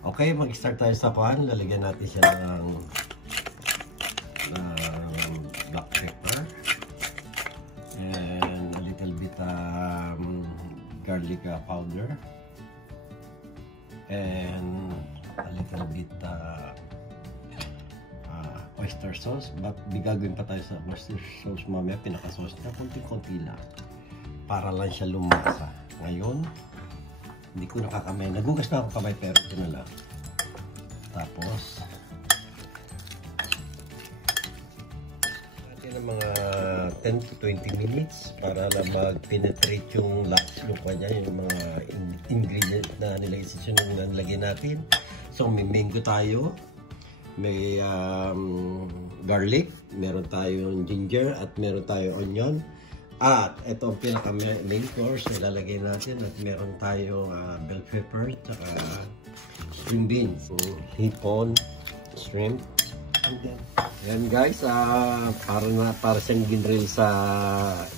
Okay, mag-start tayo sa pan. Lalagyan natin siya ng black pepper and a little bit garlic powder and a little bit oyster sauce. But gagawin pa tayo sa oyster sauce mamaya, pinaka-sauce na konti-konti lang para lang siya lumasa. Ngayon hindi ko nakakamay, nagugas na ako kamay pero ito na lang. Tapos natin ng mga 10 to 20 minutes para na mag-penetrate yung kanya, yung mga ingredients na nilagay natin. So may mango tayo, may garlic, meron tayong ginger, at meron tayong onion. At ito ang pinaka-main course na ilalagay natin, at meron tayong bell pepper, saka string beans, so, hipon, shrimp. And guys, para siyang ginrill sa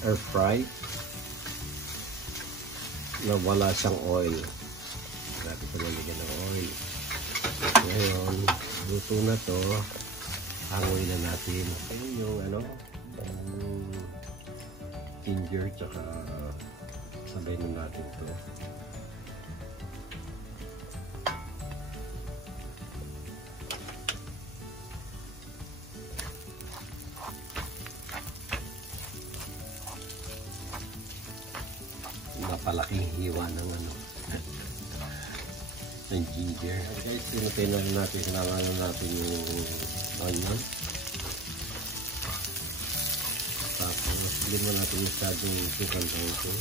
air fry na wala siyang oil. Natin ito lalagyan ng oil. Ngayon, luto na to, hangoy na natin. Ayun yung ginger, tsaka sabay na natin to. Napalaking hiwa ng ng ginger. Okay, sinutay na natin, sinamahan natin yung onion. Tapos, hindi mo natin masyadong sukan lang ito.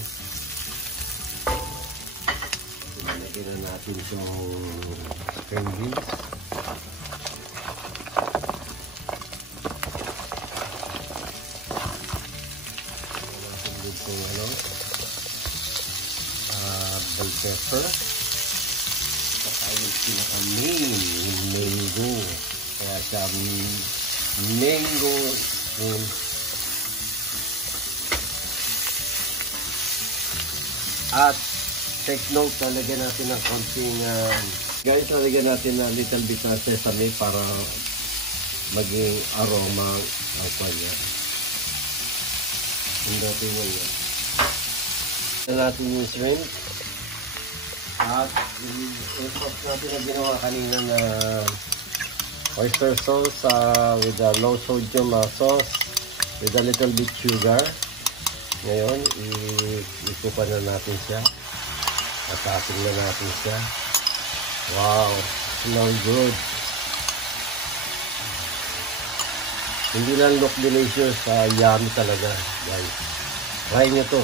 Sinalagyan na natin itong string beans. Bell pepper. Saka yung pinaka-main, yung mango. Kaya siya mango spoon. At take note, lalagyan natin ng konting guys, lalagyan natin ng little bit na sesame para maging aroma ang kanya. Hindi natin mo yan. Ito natin yung shrimp. At yung sauce natin na ginawa kanina na oyster sauce with a low sodium sauce with a little bit sugar. Ngayon, ikupan na natin siya. Atasin na natin siya. Wow! Smell good! Hindi lang look delicious, yummy talaga, guys. Try nyo to.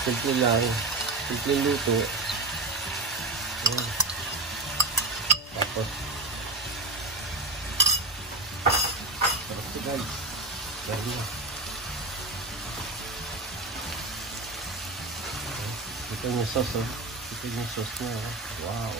Simple lang. Simple luto. Tapos, sarap ito, guys. Try nyo. Ito yung sauce, oh. Ito yung sauce niya, oh. Wow!